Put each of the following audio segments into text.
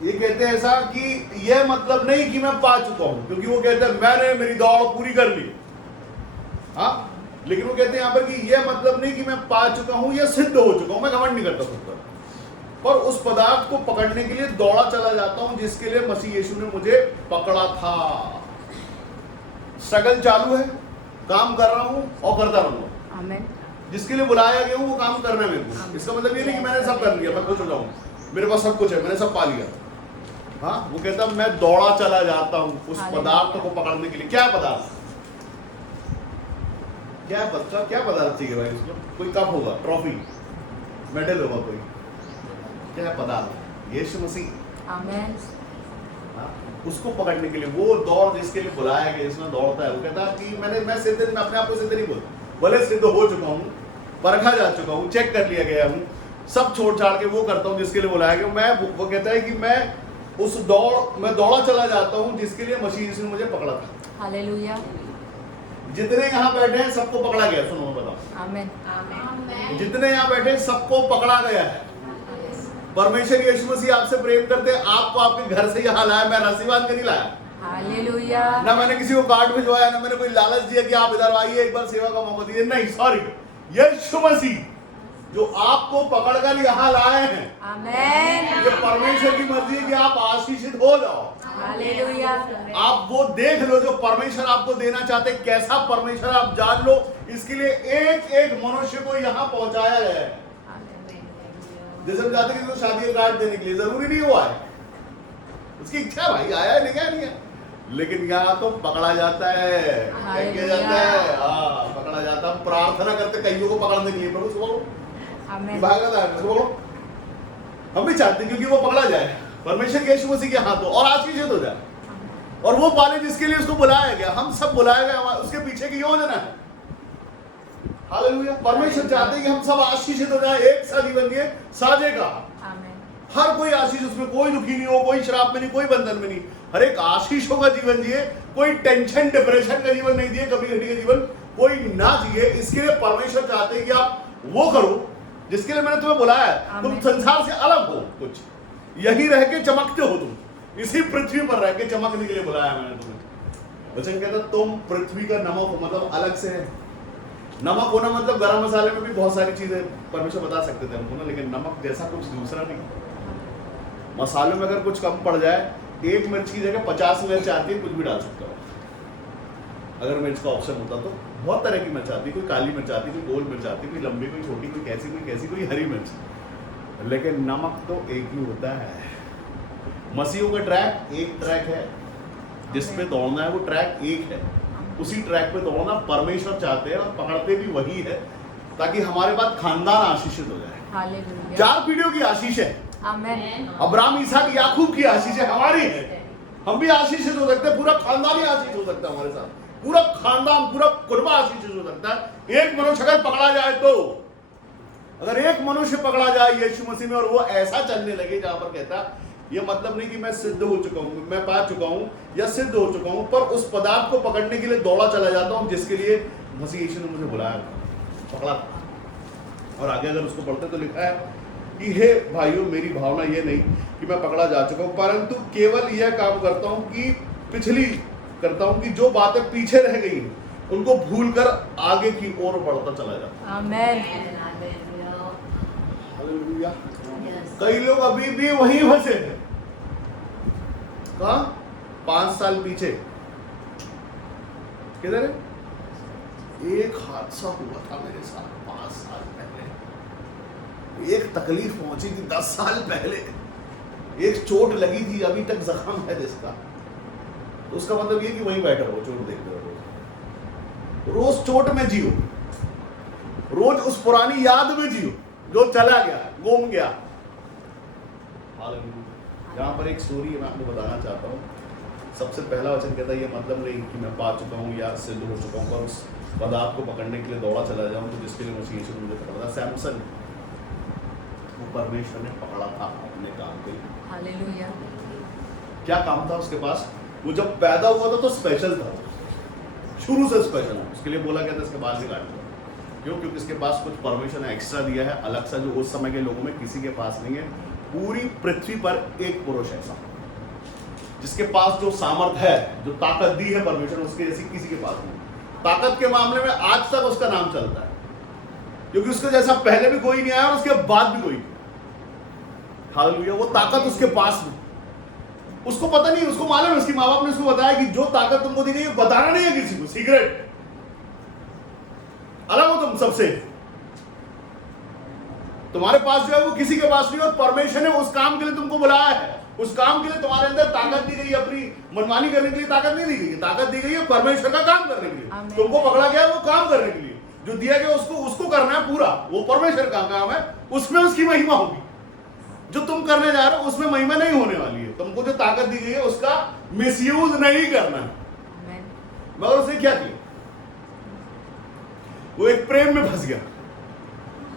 ये कहते हैं ऐसा कि यह मतलब नहीं कि मैं पा चुका हूं, क्योंकि वो कहते हैं मैंने मेरी दौड़ पूरी कर ली, हाँ, लेकिन वो कहते हैं यहां पर कि यह मतलब नहीं कि मैं पा चुका हूं या सिद्ध हो चुका हूं, मैं घमंड नहीं करता खुद पर, पर उस पदार्थ को पकड़ने के लिए दौड़ा चला जाता हूं जिसके लिए मसीह यीशु ने मुझे पकड़ा था। स्ट्रगल चालू है, काम कर रहा हूं और करता रहूंगा। आमीन। जिसके लिए बुलाया गया हूं वो काम करना है मेरे को। इसका मतलब ये नहीं कि मैंने सब कर लिया, मैं खुश हो जाऊं, मेरे पास सब कुछ है, मैंने सब पा लिया। हाँ, वो कहता मैं दौड़ा चला जाता हूं उस पदार्थ को पकड़ने के लिए। क्या पदार्थ? क्या बच्चा, क्या पदार्थ चाहिए भाई उसको? कोई कप होगा, ट्रॉफी, मेडल होगा, कोई क्या पदार्थ? यीशु मसीह। आमीन। उसको पकड़ने के लिए, वो दौड़ जिसके लिए बुलाया गया, जिसमें दौड़ता है, वो कहता कि मैं सिद्ध, मैं अपने आप को सिद्ध नहीं बोलता, भले सिद्ध हो चुका हूँ, परखा जा चुका हूँ, चेक कर लिया गया हूँ, सब छोड़ छाड़ के वो करता हूँ जिसके लिए बुलाया गया। मैं, वो कहता है कि मैं दौड़ा चला जाता हूँ जिसके लिए मसीह यीशु ने मुझे पकड़ा था। हालेलुया। जितने यहाँ बैठे हैं सबको पकड़ा गया। सुनो मैं बताऊं, आमीन। जितने यहाँ बैठे सबको पकड़ा गया है। परमेश्वर यीशु मसीह आपसे प्रेम करते हैं, आपको आपके घर से यहाँ लाया। मैं रस्सी बांध के नहीं लाया, हालेलुया। ना मैंने किसी को कार्ड भिजवाया, ना मैंने कोई लालच दिया कि आप इधर आइए एक बार सेवा का मौका दीजिए। नहीं, सॉरी, यीशु मसीह जो आपको पकड़कर यहाँ लाए हैं, आमीन। ये परमेश्वर की मर्जी है कि आप आशीषित हो जाओ। हालेलुया। आप वो देख लो जो परमेश्वर आपको देना चाहते, कैसा परमेश्वर आप जान लो। इसके लिए एक एक मनुष्य को यहाँ पहुंचाया गया है। जैसे हम जाते किसी को शादी का कार्ड देने के लिए, जरूरी नहीं हुआ है, उसकी इच्छा भाई, आया है नहीं है, लेकिन यहाँ तो पकड़ा जाता है, क्या जाता है, हाँ, पकड़ा जाता है। प्रार्थना करते कईयों को पकड़ने के लिए, प्रभु सुनो, हम भी चाहते हैं क्योंकि वो पकड़ा जाए, परमेश्वर यीशु मसीह के हाथों, और आशीषित हो जाए, और वो पाले जिसके लिए उसको बुलाया गया। हम सब बुलाया गया, उसके पीछे की योजना है। हालेलुया। परमेश्वर चाहते हैं कि हम सब आशीषित हो जाए, एक सा जीवन जिए, साझे का। हर कोई आशीष, उसमें कोई दुखी नहीं हो, कोई श्राप में नहीं, कोई बंधन में नहीं, हर एक आशीषों का जीवन जिए। कोई टेंशन डिप्रेशन का जीवन नहीं दिए, कभी घटी का जीवन कोई ना जिए। इसके लिए परमेश्वर चाहते हैं कि आप वो करो जिसके लिए मैंने तुम्हें बुलाया है। तुम संसार से अलग हो, कुछ यही रह के चमकते हो, तुम इसी पृथ्वी पर रह के चमकने के लिए बुलाया मैंने तुम्हें। वचन कहता तुम पृथ्वी का नमक हो, मतलब अलग से है। नमक होना मतलब गरम मसाले में भी बहुत सारी चीजें परमेश्वर बता सकते थे हमको ना, लेकिन नमक जैसा कुछ दूसरा नहीं। मसालों में अगर कुछ कम पड़ जाए, एक मिर्च की जगह 50 मिर्च आती है, कुछ भी डाल सकते हो अगर मिर्च का ऑप्शन होता तो। बहुत तरह की मिर्च आती है, कोई काली मिर्च आती है, कोई गोल मिर्च आती है, कोई लंबी, कोई छोटी, कोई कैसी, कोई हरी मिर्च, लेकिन नमक तो एक ही होता है। मसीहों का ट्रैक एक ट्रैक है, जिसपे दौड़ना है, वो ट्रैक एक है, उसी ट्रैक पे दौड़ना परमेश्वर चाहते हैं, और पकड़ते भी वही है, ताकि हमारे पास खानदान आशीषित हो जाए। हालेलुया। 4 पीढ़ियों की आशीष है। आमीन। अब्राहम, इसहाक, याकूब की आशीष है, हमारी है। हम भी आशीषित हो सकते हैं, पूरा खानदान ही आशीष हो सकता है हमारे साथ, पूरा खानदान, पूरा कुर्बा आशीषित हो सकता है। एक मनुष्य अगर पकड़ा जाए तो, अगर एक मनुष्य पकड़ा जाए यीशु मसीह में, और वो ऐसा चलने लगे जहां पर कहता ये मतलब नहीं कि मैं सिद्ध हो चुका हूं, मैं पा चुका हूं या सिद्ध हो चुका हूं, पर उस पदार्थ को पकड़ने के लिए दौड़ा चला जाता हूं जिसके लिए मसीह यीशु ने मुझे बुलाया था, पकड़ा था। और आगे अगर उसको पढ़ते तो लिखा है कि हे भाइयों, मेरी भावना ये नहीं कि मैं पकड़ा जा चुका हूं, परंतु केवल यह काम करता हूं कि पिछली करता हूं कि जो बातें पीछे रह गई उनको भूलकर आगे की ओर बढ़ता चला जाता। आमीन। हालेलुया। कई लोग अभी भी वहीं फंसे हैं। कहां? 5 साल पीछे। किधर है? एक हादसा हुआ था मेरे साथ 5 साल पहले, एक तकलीफ पहुंची थी 10 साल पहले, एक चोट लगी थी, अभी तक जख्म है जिसका। तो उसका मतलब ये कि वहीं बैठे रहो, चोट देखते रहो, रोज चोट में जियो, रोज उस पुरानी याद में जियो जो चला गया, गुम गया। यहाँ पर एक स्टोरी मैं आपको बताना चाहता हूँ। सबसे पहला वचन कहता है ये मतलब नहीं कि मैं पा चुका हूँ या सिद्ध हो चुका हूँ, पर उस पदार्थ को पकड़ने के लिए दौड़ा चला जाऊँ, तो जिसके लिए मसीह यीशु ने मुझे पकड़ा था। सैमसन वो परमेश्वर ने पकड़ा था अपने काम के लिए। हालेलुया। क्या काम था उसके पास? वो जब पैदा हुआ था तो स्पेशल था, शुरू से स्पेशल। उसके लिए बोला गया था इसके बाल भी काट दो। क्यों? क्योंकि इसके पास कुछ परमिशन एक्स्ट्रा दिया है, अलग सा, जो उस समय के लोगों में किसी के पास नहीं है। पूरी पृथ्वी पर एक पुरुष ऐसा जिसके पास जो सामर्थ है, जो ताकत दी है परमेश्वर, उसके जैसी किसी के पास नहीं। ताकत के मामले में आज तक उसका नाम चलता है, क्योंकि उसके जैसा पहले भी कोई नहीं आया और उसके बाद भी कोई नहीं। हालेलुया। वो ताकत उसके पास नहीं, उसको पता नहीं, उसको मालूम है, उसकी माँ बाप ने उसको बताया कि जो ताकत तुमको दी गई है बताना नहीं है किसी को, सीक्रेट, अलग हो तुम सबसे। तुम्हारे पास जो है वो किसी के पास नहीं, और परमेश्वर ने उस काम के लिए तुमको बुलाया है। उस काम के लिए तुम्हारे अंदर ताकत दी गई है, अपनी मनमानी करने के लिए ताकत नहीं दी गई है, ताकत दी गई है परमेश्वर का काम करने के लिए। तुमको पकड़ा गया वो काम करने के लिए, जो दिया गया उसको करना है पूरा, वो परमेश्वर का काम है, उसमें उसकी महिमा होगी। जो तुम करने जा रहे हो उसमें महिमा नहीं होने वाली है। तुमको जो ताकत दी गई है उसका मिसयूज नहीं करना है। मगर उसने क्या किया, वो एक प्रेम में फंस गया,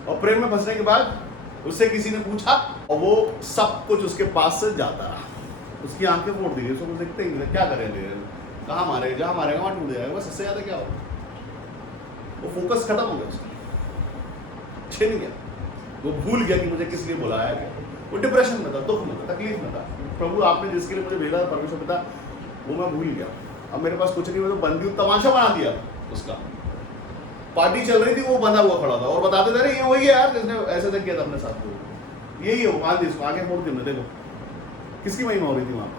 और प्रेम में फंसने के बाद उससे किसी ने पूछा, और वो सब कुछ उसके पास से जाता रहा। उसकी आंखें फोड़ दी, उसको देखते ही क्या करेंगे, कहाँ मारे, जहां मारेगा वहां टूट जाएगा, बस इससे ज्यादा क्या होगा। वो फोकस खत्म हो गया उसका, छिन गया, वो भूल गया कि मुझे किस लिए बुलाया गया। वो डिप्रेशन में था, दुख में था, तकलीफ में था। प्रभु आपने जिसके लिए मुझे भेजा था परमेश्वर पिता, वो मैं भूल गया, अब मेरे पास कुछ नहीं, मैं तो बंदी हूँ। तमाशा बना दिया उसका, पार्टी चल रही थी, वो बंधा हुआ खड़ा था और बताते थे ये वही है यार जिसने ऐसे तक किया था अपने साथ को, यही है वो, मान दी इसको, आगे फोड़ दी। देखो किसकी महिमा हो रही थी वहां पर,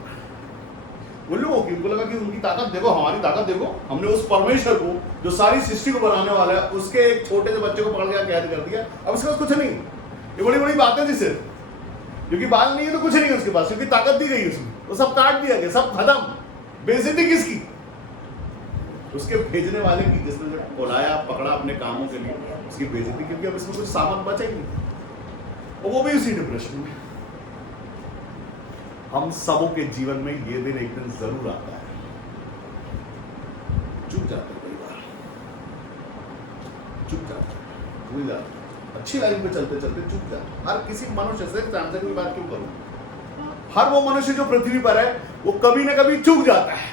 उन लोगों की। उनको लगा कि उनकी ताकत देखो, हमारी ताकत देखो, हमने उस परमेश्वर को जो सारी सृष्टि को बनाने वाला है, उसके एक छोटे से बच्चे को पकड़ के कैद कर दिया। अब उसके पास कुछ नहीं, ये बड़ी बड़ी बातें थी सिर्फ, क्योंकि बाल नहीं है तो कुछ नहीं है उसके पास, क्योंकि ताकत दी गई उसमें, वो सब काट दिया गया, सब खत्म। बेइज्जती किसकी, उसके भेजने वाले की, जिसने जो बुलाया पकड़ा अपने कामों के लिए, उसकी बेइज्जती, क्योंकि अब इसमें कुछ सामान बचा ही नहीं, और वो भी उसी डिप्रेशन में। हम सबों के जीवन में ये दिन एक दिन जरूर आता है, चुप जाते हैं कई बार, चुप जाते हैं, भूल जाते हैं, अच्छी लाइन पे चलते चलते चुप जाते हैं। हर किसी मनुष्य से सैमसंग की बात क्यों करूं, हर वो मनुष्य जो पृथ्वी पर है वो कभी ना कभी चुक जाता है।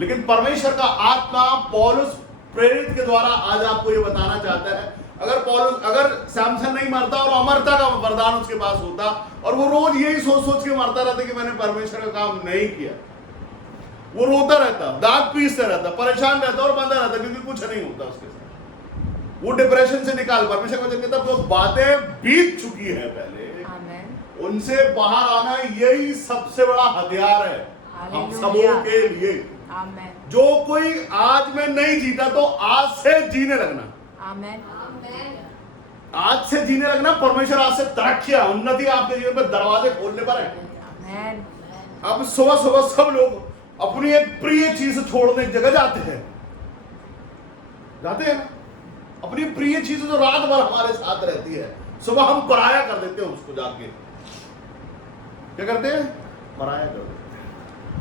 लेकिन परमेश्वर का आत्मा पौलुस प्रेरित के द्वारा आज आपको ये बताना चाहता है, अगर सैमसन नहीं मरता और अमरता का वरदान उसके पास होता, और वो रोज यही सोच सोच के मरता रहता कि मैंने परमेश्वर का काम नहीं किया, वो रोता रहता, दांत पीसता रहता, परेशान रहता और बंधा रहता, क्योंकि कुछ नहीं होता उसके साथ। वो डिप्रेशन से निकाल, परमेश्वर वचन कहता है जो बातें बीत चुकी है पहले, उनसे बाहर आना यही सबसे बड़ा हथियार है हम सबों के लिए। जो कोई आज में नहीं जीता तो आज से जीने लगना, आज से जीने लगना। परमेश्वर आज से तरक्कियां, उन्नति आपके जीवन में दरवाजे खोलने पर है। अब सुबह सुबह सब लोग अपनी एक प्रिय चीज छोड़ने एक जगह जाते हैं अपनी प्रिय चीज जो रात भर हमारे साथ रहती है, सुबह हम पराया कर देते हैं उसको, जाके क्या करते हैं, पराया कर देते हैं।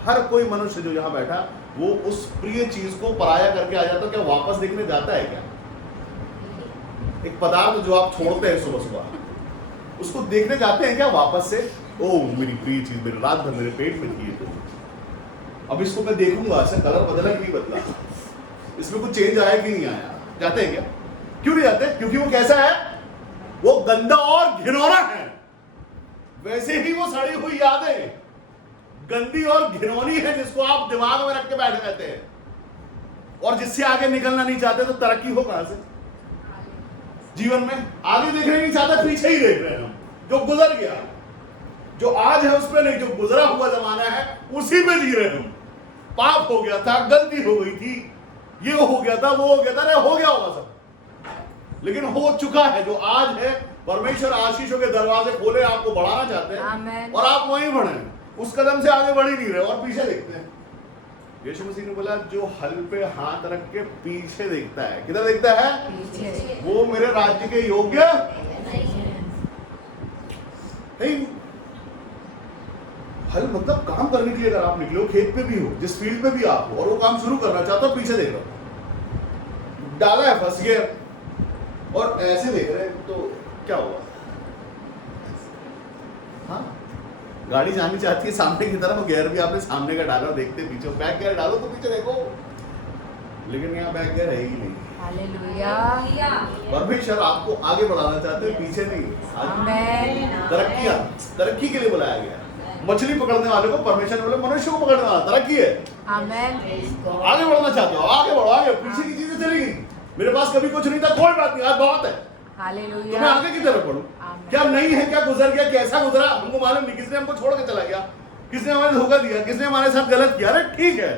हर कोई मनुष्य जो यहां बैठा वो उस प्रिय चीज को पराया करके आ जाता है। क्या वापस देखने जाता है क्या? एक पदार्थ जो आप छोड़ते हैं सुबह सुबह, उसको देखने जाते हैं क्या वापस से? ओ मेरी प्रिय चीज, मेरे रात भर मेरे पेट में थी, तो अब इसको मैं देखूंगा, ऐसा कलर बदला कि नहीं बदला, इसमें कुछ चेंज आया कि नहीं आया। जाते हैं क्या? क्यों नहीं जाते? क्योंकि वो कैसा है, वो गंदा और घिनौना है। वैसे ही वो सड़ी हुई यादें गंदी और घिनौनी है, जिसको आप दिमाग में रख के बैठ जाते हैं, और जिससे आगे निकलना नहीं चाहते, तो तरक्की हो कहां से जीवन में? आगे देखना नहीं चाहते, पीछे ही देख रहे हैं हम। जो गुजर गया, जो आज है उस पर नहीं, जो गुजरा हुआ जमाना है उसी में जी रहे हम। पाप हो गया था, गलती हो गई थी, ये हो गया था, वो हो गया था, अरे हो गया होगा सब, लेकिन हो चुका है। जो आज है, परमेश्वर आशीषों के दरवाजे खोले, आपको बढ़ाना चाहते हैं, और आप वहीं बढ़े, उस कदम से आगे बढ़ ही नहीं रहे और पीछे देखते हैं। यीशु मसीह ने बोला, जो हल पे हाथ रख के पीछे देखता है, किधर देखता है? पीछे। वो मेरे राज्य के योग्य नहीं। हल मतलब काम करने के लिए अगर आप निकले हो, खेत पे भी हो, जिस फील्ड पे भी आप हो, और वो काम शुरू करना चाहते हो, पीछे देख रहे हो, डाला है, फंस गया, और ऐसे देख रहे हैं, तो क्या होगा? हाँ, गाड़ी जानी चाहती है सामने की तरफ, गियर भी आपने सामने का डाला, देखते पीछे, बैक गियर डालो तो पीछे देखो, लेकिन यहाँ बैक गियर है ही नहीं। हालेलुया परमेश्वर आपको आगे बढ़ाना चाहते हैं, पीछे नहीं। आमेन तरक्की के लिए बुलाया गया है। मछली पकड़ने वाले को परमेश्वर बोले मनुष्य को पकड़ने वाला तरक्की है। आमेन आगे बढ़ना चाहते हो, आगे बढ़ो, आगे। पीछे की चीजें चलेगी। मेरे पास कभी कुछ नहीं था, कोई बात नहीं, आज बहुत है। तो हालेलुया मैं आगे की तरफ बढ़ूं। क्या नहीं है, क्या गुजर गया, कैसा गुजरा हमको मालूम नहीं। किसने हमको छोड़ के चला गया, किसने हमें धोखा दिया, किसने हमारे साथ गलत किया। अरे ठीक है,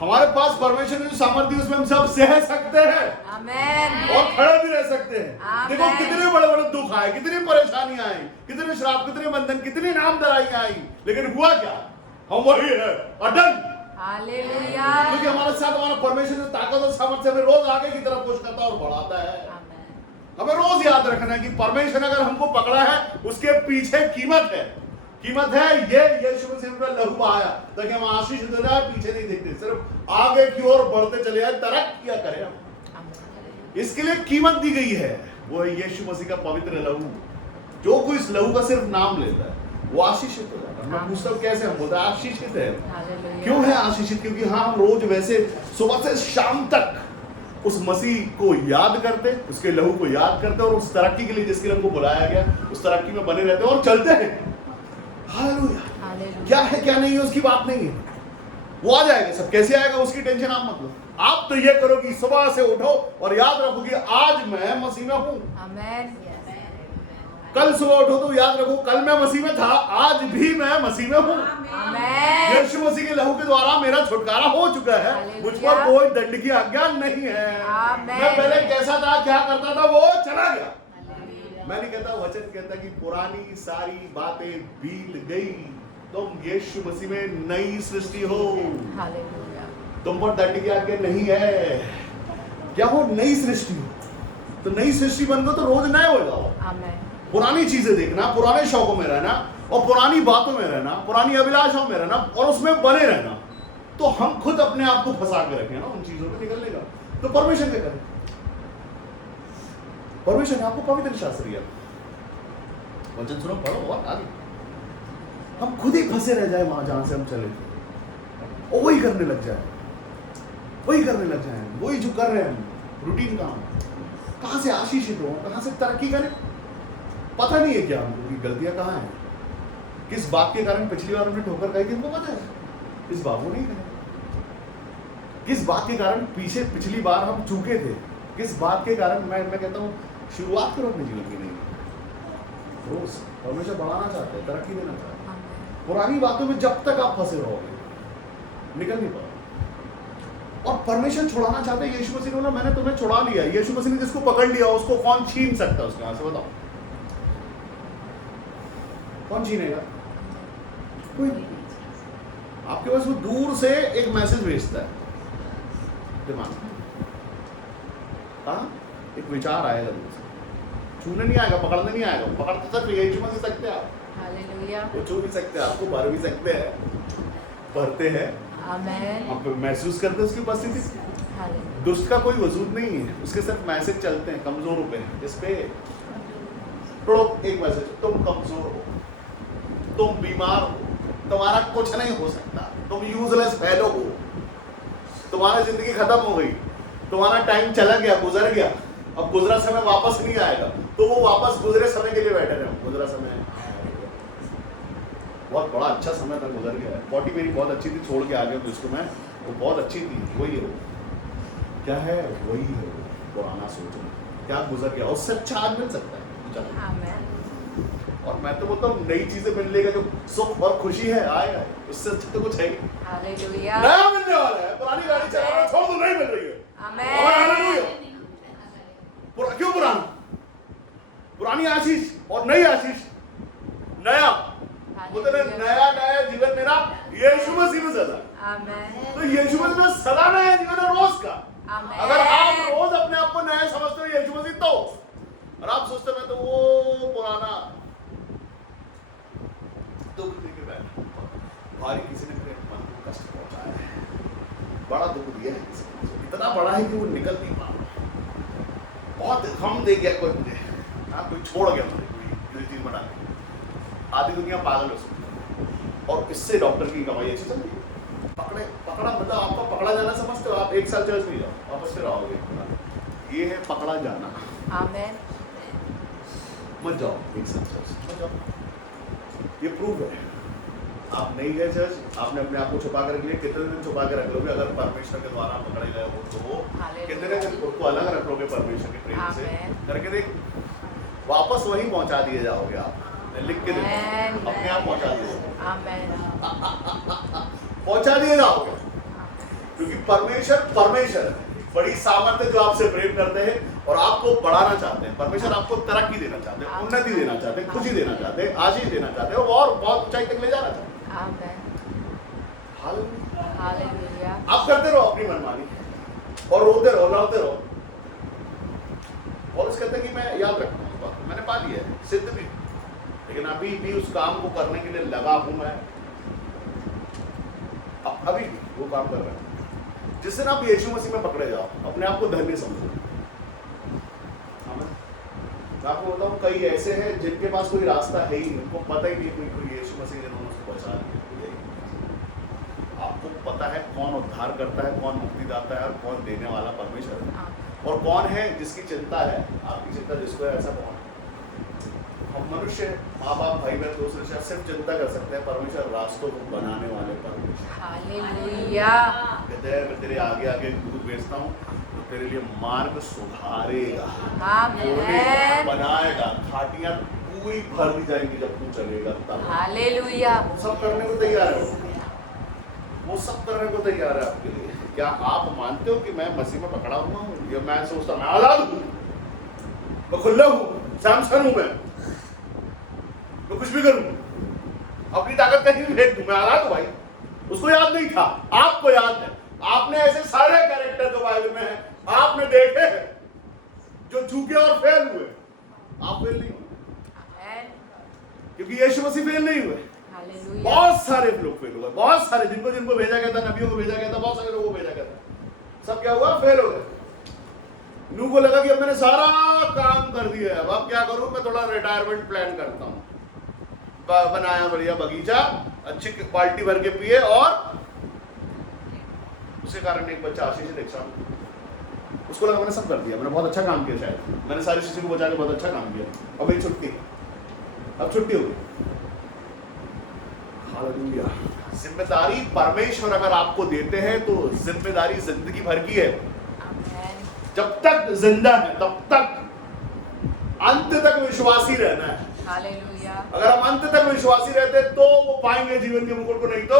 हमारे पास परमेश्वर की जो सामर्थ्य है उसमें हम सब सह सकते हैं आमेन और खड़े भी रह सकते हैं। आमेन। देखो कितने बड़े बड़े दुख आए, कितनी परेशानियां आई, कितने श्राप, कितने बंधन, कितनी नामधराइयां आई, लेकिन हुआ क्या? हम वही है, अटल। हालेलुया क्योंकि हमारे साथ हमारा परमेश्वर की ताकत और सामर्थ्य हमें रोज आगे की तरफ पुश करता है और बढ़ाता है। हमें रोज याद रखना है कि परमेश्वर अगर हमको पकड़ा है, उसके पीछे कीमत है। कीमत है ये यीशु मसीह का लहू बहाया ताकि हम आशीष हो जाए, पीछे नहीं देखते, सिर्फ आगे की ओर बढ़ते चले जाए, तरक्कियां करें हम। इसके लिए कीमत दी गई है, वो है यीशु मसीह का पवित्र लहू। जो कोई इस लहू का सिर्फ नाम लेता है वो आशीषित हो जाता है। मैं पूछता हूँ कैसे? हम बोलते हैं आशीषित है। क्यों है आशीषित? क्योंकि हाँ, हम रोज वैसे सुबह से शाम तक उस मसीह को याद करते, उसके लहू को याद करते और उस तरक्की के लिए जिसके लिए हमको बुलाया गया उस तरक्की में बने रहते और चलते हैं। हालेलुया। क्या है क्या नहीं है उसकी बात नहीं है, वो आ जाएगा सब। कैसे आएगा उसकी टेंशन आप मत लो। आप तो ये करो कि सुबह से उठो और याद रखो कि आज मैं मसीह में हूं। आमेन कल सुबह उठो तो याद रखो कल मैं मसीह में था, आज भी मैं मसीह में हूं। आमेन यीशु मसीह के लहू के द्वारा मेरा छुटकारा हो चुका है, मुझ पर कोई दंड की आज्ञा नहीं है। आमेन। मैं पहले कैसा था, क्या करता था, वो चला गया। मैं नहीं कहता, वचन कहता कि पुरानी सारी बातें बीत गई, तुम यीशु मसीह में नई सृष्टि हो। हालेलुया तुम पर दंड की आज्ञा नहीं है। क्या हो? नई सृष्टि हो। तो नई सृष्टि बन गए तो रोज नए हो जाओ। आमेन पुरानी चीजें देखना, पुराने शौकों में रहना और पुरानी बातों में रहना, पुरानी अभिलाषाओं में रहना और उसमें बने रहना, तो हम खुद अपने आप को फंसा के रखें ना उन चीजों में निकलने का। तो परमेश्वर क्या करे? परमेश्वर ने आपको पवित्र शास्त्र दिया, वचन सुनो, पढ़ो और आगे। हम खुद ही फंसे रह जाए वहां जहां से हम चले थे और वही करने लग जाए, वही करने लग जाए, वही जो कर रहे हैं हम रूटीन काम। कहां से आशीषित हो, कहां से तरक्की करें, पता नहीं है क्या हमको कि गलतियां कहां हैं, किस बात के कारण पिछली बार हमने ठोकर खाई थी हमको पता है, इस बार वो नहीं करें। किस बात के कारण पीछे पिछली बार हम चूके थे, किस बात के कारण मैं कहता हूँ शुरुआत करो अपने जीवन की। नहीं, रोज परमेश्वर बढ़ाना चाहते हैं, तरक्की देना चाहते हैं। पुरानी बातों में जब तक आप फंसे रहोगे निकल नहीं पाओगे। और परमेश्वर छुड़ाना चाहते हैं। यीशु मसीह ने बोला मैंने तुम्हें छुड़ा लिया। यीशु मसीह ने जिसको पकड़ लिया उसको कौन छीन सकता है उसके हाथ से? बताओ, कौन छीनेगा? कोई नहीं। आपके पास वो दूर से एक मैसेज भेजता है दिमाग में, एक विचार आएगा दूर से, छूने नहीं आएगा, पकड़ने नहीं आएगा। पकड़ते तक यीशु मसीह सकते हैं आप, हालेलुया वो छू भी सकते हैं, आपको भर भी सकते हैं, भरते हैं, आमेन आप महसूस करते हैं उसकी उपस्थिति। हालेलुया दुष्ट का कोई वजूद नहीं है, उसके सिर्फ मैसेज चलते हैं कमजोरों पे। इस पे एक मैसेज, तुम कमजोर हो, तुम बीमार हो, तुम्हारा कुछ नहीं हो सकता, तुम यूजलेस फेलो हो, तुम्हारी जिंदगी खत्म हो गई, तुम्हारा टाइम चला गया, गुजर गया, अब गुजरा समय वापस नहीं आएगा। तो वो वापस गुजरे समय के लिए बैठे रहे। गुजरा समय बहुत बड़ा अच्छा समय था, गुजर गया। बॉडी मेरी बहुत अच्छी थी, छोड़ के आ गया तो इसको मैं, वो बहुत अच्छी थी, वही है वो। क्या है? वही है वो पुराना सोचना। क्या गुजर गया, उससे अच्छा आज मिल सकता है। आमेन और मैं तो बोलता हूँ नई चीजें मिलने का जो सुख और खुशी है आएगा, उससे अच्छा तो कुछ है ही। हालेलुया नया मिलने वाला है। पुरानी गाड़ी चलाना छोड़ दो, नहीं मिल रही है। आमेन क्यों पुराना? पुरानी आशीष और नई आशीष, नया बोलते हैं नया नया जीवन मेरा यीशु मसीह में सदा। आमेन तो यीशु मसीह में सदा नया जीवन है रोज का। आमेन। अगर आप रोज अपने आप को नया समझते हो यीशु मसीह तो, और आप सोचते मैं तो वो पुराना दुख देके बैठा, भारी किसी ने मेरे मन को कष्ट पहुंचाया है, बड़ा दुख दिया है किसी ने, इतना बड़ा है कि वो निकल नहीं पा रहा, बहुत गम दे गया कोई मुझे, कोई छोड़ गया मुझे, कोई चीज बना के। आधी दुनिया पागल है उसमें, और इससे डॉक्टर की कमाई अच्छी चलती है। पकड़ा मतलब आपका पकड़ा जाना समझते हो आप? 1 साल चर्च नहीं जाओ, वापस फिर आओगे। ये है पकड़ा जाना। Amen. मत जाओ एक साथ चर्च, मत जाओ। ये प्रूफ है, आप नहीं गए चर्च, आपने अपने आप को छुपा कर रख लिया। कितने दिन छुपा के रख लोगे? अगर परमेश्वर के द्वारा पकड़े गए हो तो कितने दिन खुद को अलग रख लोगे परमेश्वर के प्रेम से? करके देख, वापस वहीं पहुंचा दिए जाओगे आप। लिख के देखो, अपने आप पहुंचा दिए Amen. पहुंचा दिए जाओगे, क्योंकि परमेश्वर है। बड़ी सामर्थ्य जो आपसे प्रेम करते हैं और आपको बढ़ाना चाहते हैं। परमेश्वर आपको तरक्की देना चाहते हैं, उन्नति देना चाहते हैं, खुशी देना चाहते हैं, आशीष देना चाहते हैं और बहुत ऊंचाई तक ले जाना चाहते हैं। Amen. हालेलुया। Hallelujah. आप करते रहो अपनी मनमानी और रोते रहो, लड़ते रहो। पौलुस कहते हैं कि मैं याद रखता हूँ, बात मैंने पा लिया है, सिद्ध भी, लेकिन अभी भी उस काम को करने के लिए लगा हूं मैं। अभी भी वो काम कर रहा है। जिस दिन आप यीशु मसीह में पकड़े जाओ, अपने आप को धन्य समझो। मैं आपको बताऊं, कई ऐसे हैं जिनके पास कोई रास्ता है ही नहीं, उनको पता ही नहीं कोई यीशु मसीह जिन्होंने उसको बचा लिया। आपको पता है कौन उद्धार करता है, कौन मुक्ति दाता है और कौन देने वाला परमेश्वर है, और कौन है जिसकी चिंता है, आपकी चिंता जिसको है, ऐसा कौन है? हम मनुष्य, माँ बाप, भाई बहन, दोस्त रिश्तेदार सिर्फ चिंता कर सकते हैं। परमेश्वर रास्तों को बनाने वाले परमेश्वर। Hallelujah. कहते हैं मैं तेरे आगे आगे दूध बेचता हूँ तो तेरे लिए मार्ग सुधारेगा, Amen. बनाएगा, घाटियां पूरी भर दी जाएंगी जब तू चलेगा तब। Hallelujah. वो सब करने को तैयार है, वो सब करने को तैयार है आपके लिए। क्या आप मानते हो कि मैं मसीह में पकड़ा हुआ हूँ? या मैं सोचता मैं आजाद हूँ, मैं खुला हूँ, सैमसन हूँ, मैं कुछ भी करूँ, अपनी ताकत कहीं भी फेंक दूं, मैं आजाद हूँ भाई। उसको याद नहीं था, आपको याद है। आपने ऐसे सारे कैरेक्टर जो बाइबल में है आपने देखे हैं जो झुके और फेल हुए। आप फेल नहीं हुए, Amen. क्योंकि यीशु मसीह फेल नहीं हुए। Hallelujah. बहुत सारे लोग फेल हुए, बहुत सारे, जिनको जिनको भेजा गया था, नबियों को भेजा गया था, बहुत सारे लोगों को भेजा गया था, सब क्या हुआ? फेल हो गए। नूह को लगा कि अब मैंने सारा काम कर दिया है, अब क्या करूं? मैं थोड़ा रिटायरमेंट प्लान करता हूं। बनाया बढ़िया बगीचा, अच्छी बाल्टी भर के पिए, और उसके कारण एक बच्चा आशीष देखा, उसको लगा मैंने सब कर दिया, मैंने बहुत अच्छा काम किया, शायद मैंने सारी चीजों को बचा के बहुत अच्छा काम किया, अब मेरी छुट्टी, अब छुट्टी हो गई। हालेलुया। जिम्मेदारी परमेश्वर अगर आपको देते हैं तो जिम्मेदारी जिंदगी भर की है। Amen. जब तक जिंदा है तब तक अंत तक विश्वासी रहना है। Hallelujah. अगर हम अंत तक विश्वासी रहते तो वो पाएंगे जीवन के मुकुट को, नहीं तो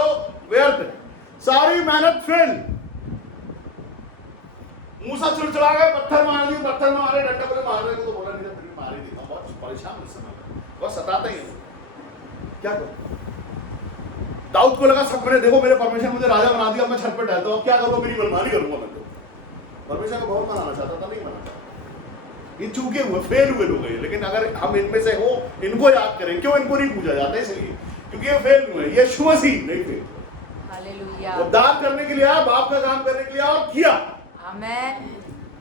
व्यर्थ है, सारी मेहनत फेल। मूसा चिड़चिड़ा गए, पत्थर मार दिए, पत्थर में मारे, डंडा बोले मार रहे तो बोला नहीं, फिर मार ही देता, बहुत परेशान उस समय, बहुत सताता ही है। क्या करूं? दाऊद को लगा सब मैंने, देखो मेरे परमेश्वर मुझे राजा बना दिया, मैं छत पे टहलता हूं, क्या करूंगा? मेरी मनमानी करूंगा मैं तो। परमेश्वर को बहुत मनाना चाहता था, नहीं मना चाहता। ये चूके हुए, फेल हुए लोग हैं, लेकिन अगर हम इनमें से हो, इनको याद करें। क्यों इनको नहीं पूजा जाता? इसलिए क्योंकि ये फेल हुए, ये यीशु मसीह नहीं फेल। Hallelujah. उद्धार करने के लिए आया, बाप का काम करने के लिए आया और किया। Amen.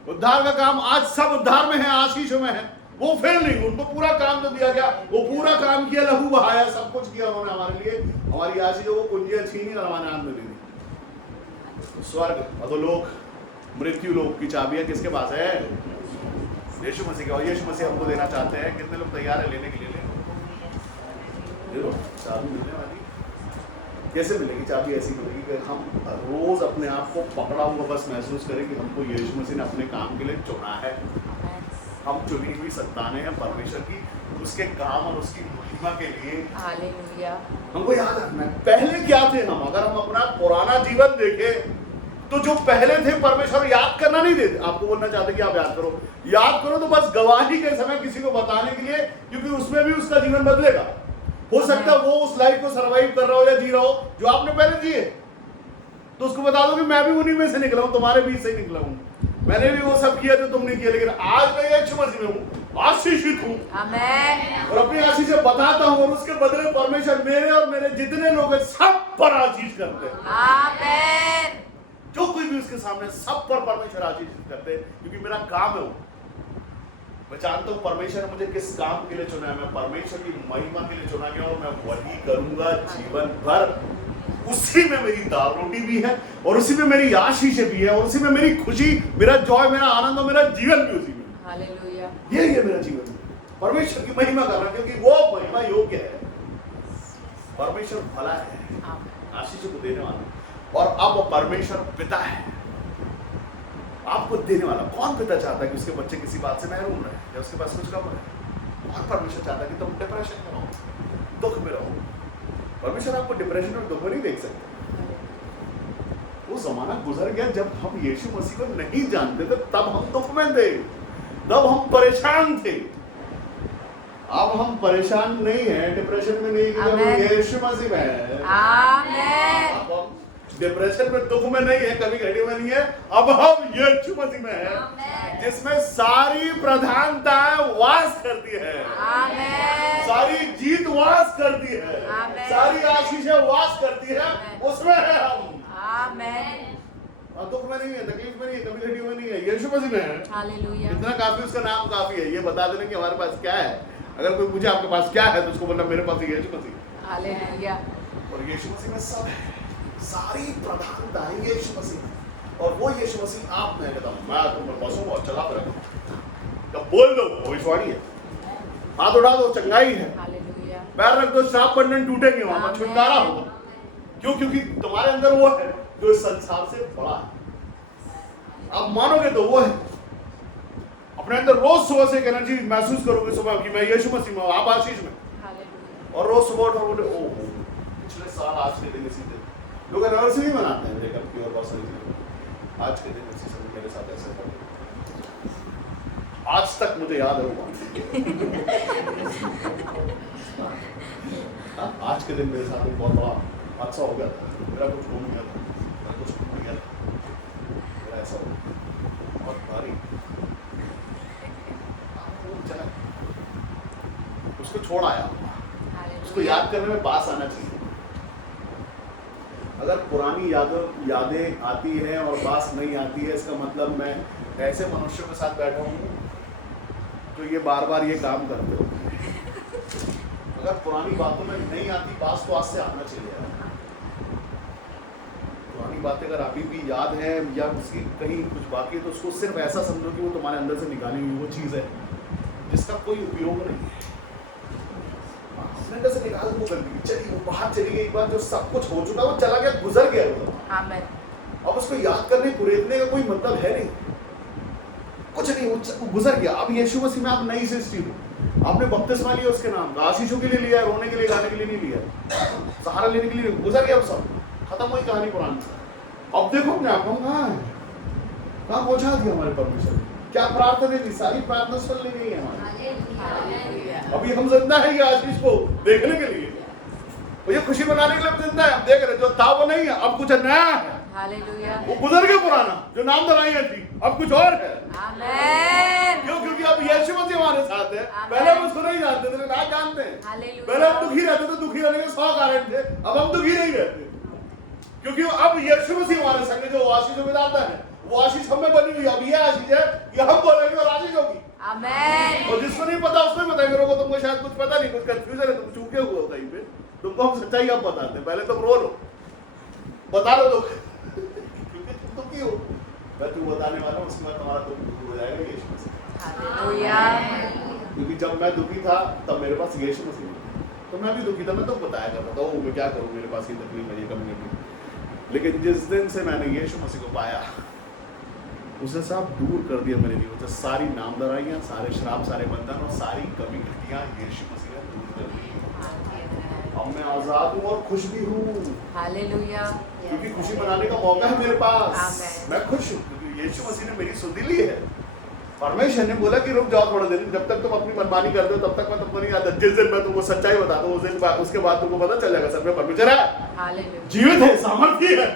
उद्धार का काम आज सब उद्धार में है, आशीषों में है। वो फेल नहीं, उनको पूरा काम जो दिया गया वो पूरा काम किया, लहू बहाया, सब कुछ किया उन्होंने हमारे लिए। हमारी आशीषों को कुंजियां छीनी और हमारे हाथ में दे दी। स्वर्ग, अधोलोक, मृत्यु लोक की चाबियां किसके पास है? यीशु मसीह के। और यीशु मसीह हमको देना चाहते हैं। कितने लोग तैयार है लेने के लिए? ले लो, चाबी मिलने वाली। कैसे मिलेगी चाबी? ऐसी मिलेगी कि हम रोज अपने आप को पकड़ा हुआ बस महसूस करें कि हमको यीशु मसीह ने अपने काम के लिए चुना है। हम चुनी हुई संतानें हैं परमेश्वर की, उसके काम और उसकी महिमा के लिए। Hallelujah. हमको याद रखना है पहले क्या थे हम। अगर हम अपना पुराना जीवन देखें तो जो पहले थे, परमेश्वर याद करना नहीं देते। आपको बोलना चाहते कि आप याद करो तो बस गवाही के समय किसी को बताने के लिए, क्योंकि उसमें भी उसका जीवन बदलेगा। हो सकता है वो उस लाइफ को सर्वाइव कर रहा हो या जी रहा हो जो आपने पहले जिए, तो उसको बता दो कि मैं भी उन्हीं में से निकला हूं, तुम्हारे बीच से निकला हूं, मैंने भी वो सब किया जो तुमने किया, लेकिन आज मैं यीशु मसीह में हूं, आशीषित हूं। Amen. और अपनी आशीष से बताता हूं, और उसके बदले परमेश्वर मेरे और मेरे जितने लोग हैं सब पर आशीष करते हैं। Amen. जो कोई भी उसके सामने, सब पर परमेश्वर आशीष करते हैं, क्योंकि मेरा काम है वो। मैं जानता हूं परमेश्वर ने मुझे किस काम के लिए चुना है। मैं परमेश्वर की महिमा के लिए चुना गया और मैं वही करूंगा जीवन भर। उसी में मेरी दाल रोटी भी है और उसी में मेरी आशीष भी है और उसी में मेरी खुशी, मेरा जॉय, मेरा आनंद और मेरा जीवन भी उसी में। हालेलुया। यही है मेरा जीवन। परमेश्वर की महिमा करना, क्योंकि वो महिमा योग्य है। परमेश्वर भला है, आशीष को देने वाला, और अब परमेश्वर पिता है, आपको देने वाला। कौन पिता चाहता है कि उसके बच्चे किसी बात से महरूम रहे या उसके पास कुछ कम रहे? कौन परमेश्वर चाहता है कि तुम डिप्रेशन में रहो, दुख में रहो? परमेश्वर आपको डिप्रेशन और दुख में नहीं देख सकते। वो जमाना गुजर गया जब हम यीशु मसीह को नहीं जानते थे, तब हम दुख में थे, तब हम परेशान थे। अब हम परेशान नहीं है, डिप्रेशन में नहीं, क्योंकि हम यीशु मसीह में है। आमेन। अब हम डिप्रेशन में, दुख में नहीं है, कभी घड़ी में नहीं है। अब हम यीशु मसीह में है, जिसमें सारी प्रधानताएं वास करती है, सारी जीत वास करती है, सारी आशीषें वास करती है, उसमें है हम। आमेन। दुख में नहीं है, तकलीफ में नहीं है, कभी घड़ी में नहीं है, यीशु मसीह में है। हालेलुया। इतना काफी, उसका नाम काफी है। ये बता देने कि हमारे पास क्या है। अगर कोई पूछे आपके पास क्या है, तो उसको बोलना मेरे पास यीशु मसीह। हालेलुया। और यीशु मसीह में सब है, सारी प्रधानता है यीशु मसीह में। और वो यीशु मसीह आप में है। कहता मैं तुम पर बसूंगा और चला करूंगा। तब बोल दो, भविष्यवाणी है। हाथ उठा दो, चंगाई है। हालेलुया। पैर रख दो, श्राप बंधन टूटेंगे, वहां छुटकारा होगा। क्यों? क्योंकि तुम्हारे अंदर वो है जो इस संसार से बड़ा है। आप मानोगे तो वो है। अपने अंदर रोज सुबह से एक एनर्जी महसूस करोगे सुबह कि मैं यीशु मसीह में हूं, आप आशीष में। और रोज सुबह उठो, बोले ओह पिछले साल आज के दिन इसी दिन। लोग एनिवर्सरी मनाते हैं ब्रेकअप की और बहुत सारी चीजें। आज के दिन इसी समय मेरे साथ ऐसा हुआ, आज तक मुझे याद है वो बात। आज के दिन मेरे साथ एक बहुत बड़ा हादसा हो गया था। मेरा कुछ घूम गया था, मेरा कुछ घूम गया था, मेरा ऐसा हो बहुत भारी। उसको छोड़ आया, उसको याद करने में पास आना चाहिए। अगर पुरानी यादें आती हैं और पास नहीं आती है, इसका मतलब मैं ऐसे मनुष्यों के साथ बैठा हूँ तो ये बार बार ये काम करते हो। अगर पुरानी बातों में नहीं आती, पास तो आज से आना चाहिए। पुरानी बातें अगर अभी भी याद है या उसकी कहीं कुछ बाकी है, तो उसको सिर्फ ऐसा समझो कि वो तुम्हारे अंदर से निकाली हुई वो चीज़ है जिसका कोई उपयोग नहीं है। अंदर से निकाल वो गंदगी, चली वो बाहर चली गई। एक बार जो सब कुछ हो चुका वो चला गया, गुजर गया वो। आमीन। अब उसको याद करने, कुरेदने का कोई मतलब है नहीं, कुछ नहीं, वो गुजर गया। अब यीशु मसीह में आप नई सृष्टि हो। आपने बपतिस्मा लिया उसके नाम का, आशीषों के लिए लिया, रोने के लिए, गाने के लिए नहीं लिया, सहारा लेने के लिए। गुजर गया वो सब, खत्म हुई कहानी पुरानी। अब देखो अपने आप हम कहाँ है, कहाँ पहुंचा दिया हमारे परमेश्वर ने। क्या प्रार्थना थी, सारी प्रार्थना सुन ली गई है हमारी। अभी हम जिंदा है ये आशीष को देखने के लिए, और ये खुशी मनाने के लिए हम जिंदा है। हम देख रहे जो था वो नहीं है, अब कुछ नया है। हालेलुया। वो गुजर गया पुराना जो नाम दराइयां थी, अब कुछ और है। आमीन। क्यों? क्योंकि अब यीशु मसीह हमारे साथ है। पहले हम उसको नहीं जानते थे, आज जानते हैं। हालेलुया। पहले हम दुखी रहते थे, दुखी रहने के 100 कारण थे। अब हम दुखी नहीं रहते, क्योंकि अब यीशु मसीह हमारे संग जो आशीष में दाता है, वो आशीष हमें बनी हुई। अब ये आशीष है, ये हम बोलेंगे और आशीष होगी। आमीन। और जिसको नहीं पता उसको बताएंगे। लोगों को तुमको शायद कुछ पता नहीं, कुछ कंफ्यूजन है, तुम चूके हुए हो कहीं पे। तुमको हम सच्चाई अब बताते हैं, पहले तुम रो लो, बता लो दुख, क्योंकि तुम दुखी हो। मैं तुम बताने वाला हूँ, उसके बाद तुम्हारा दुख दूर हो जाएगा यीशु मसीह। हालेलुया। क्योंकि जब मैं दुखी था तब मेरे पास यीशु मसीह था, तो मैं भी दुखी था, मैं तुम बताया करता था मैं क्या करूँ, मेरे पास ये तकलीफ है, ये कमी नहीं। लेकिन जिस दिन से मैंने यीशु मसीह को पाया, उसने सब दूर कर दिया मेरे लिए। तो सारी नामधराइयाँ, सारे श्राप, सारे बंधन और सारी कमी घटियाँ यीशु मसीह ने दूर कर दी। अब मैं आजाद हूँ और खुश भी हूँ। हालेलुया। क्योंकि खुशी मनाने का मौका है मेरे पास। आमीन। मैं खुश हूँ क्योंकि यीशु मसीह ने मेरी सुधि ली है। परमेश्वर ने बोला कि रुक जाओ थोड़ा देर, जब तक तुम अपनी मनमानी करते हो तब तक मैं तुमको नहीं आता। जिस दिन मैं तुमको सच्चाई बताता हूँ, उस दिन उसके बाद तुमको पता चल जाएगा सच में परमेश्वर है, हालेलुया। जीवित है, सामर्थी है,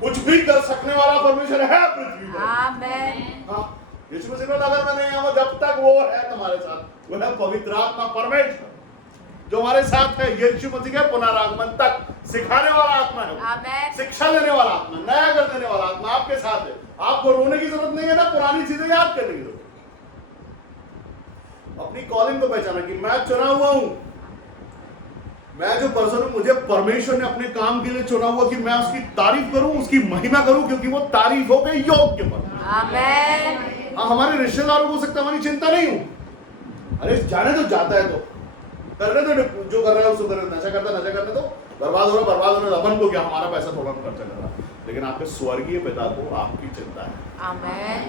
कुछ भी कर सकने वाला परमेश्वर है पृथ्वी पर। आमीन। हाँ, यीशु मसीह ने अगर मैं नहीं आऊँ, जब तक वो है तुम्हारे साथ, वो है पवित्र आत्मा परमेश्वर जो हमारे साथ है। यीशु मसीह के पुनरागमन तक सिखाने वाला आत्मा है, आमीन। शिक्षा देने वाला आत्मा, नया कर देने वाला आत्मा आपके साथ है। आपको रोने की जरूरत नहीं है ना, पुरानी चीजें याद करने की जरूरत। अपनी कॉलिंग को पहचाना कि मैं चुना हुआ हूं, मैं जो पर्सन हूं, मुझे परमेश्वर ने अपने काम के लिए चुना हुआ कि मैं उसकी तारीफ करूं, उसकी महिमा करूं, क्योंकि वो तारीफों के योग्य पर। आमेन। हाँ, हमारे रिश्तेदारों को हो सकता है हमारी चिंता नहीं हो, अरे जाने तो जाता है तो करने तो, जो कर रहा है उसको करने, नशा करता नशा करने तो, बर्बाद हो रहा अपन को क्या, हमारा पैसा थोड़ा खर्चा कर रहा। लेकिन आपके स्वर्गीय पिता को आपकी चिंता है। आमेन।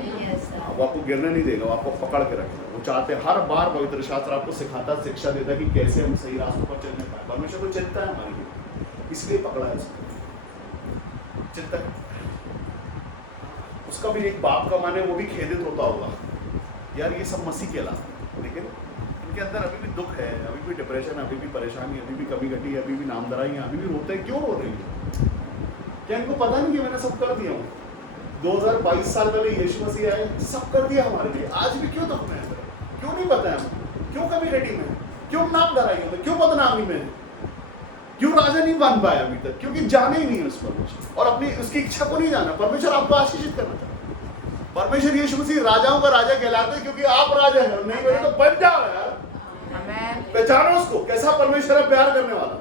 वो आपको गिरने नहीं देगा, वो आपको पकड़ के रखेगा। वो चाहते हैं, हर बार पवित्र शास्त्र आपको सिखाता, शिक्षा देता है कि कैसे हम सही रास्तों पर चलने पाए। परमेश्वर को चिंता है हमारी, इसलिए पकड़ा है उसको, चिंता है। उसका भी एक बाप का माने, वो भी खेदित होता होगा, यार ये सब मसीह के अलावा, लेकिन इनके अंदर अभी भी दुख है, अभी भी डिप्रेशन, अभी भी परेशानी, अभी भी कमी घटी है, अभी भी नामधराई है, अभी भी रोते हैं। क्यों रो रही है? क्या इनको पता नहीं कि मैंने सब कर दिया हूँ? 2022 साल पहले यीशु मसीह आए, सब कर दिया हमारे लिए, आज भी क्यों दुख में है? क्यों नहीं पता है? क्यों कमी घटी में? क्यों नामधराई में? क्यों बदनामी में? क्यों राजा नहीं बन पाया अभी तक? क्योंकि जाने ही नहीं है उस परमेश्वर, और अपनी उसकी इच्छा को नहीं जाना। परमेश्वर आपको आशीषित करना चाहता है। परमेश्वर यीशु मसीह राजाओं का राजा कहलाते हैं, क्योंकि आप राजा हैं, नहीं बने तो बन जाओ यार। पहचानो उसको, कैसा परमेश्वर है, प्यार करने वाला।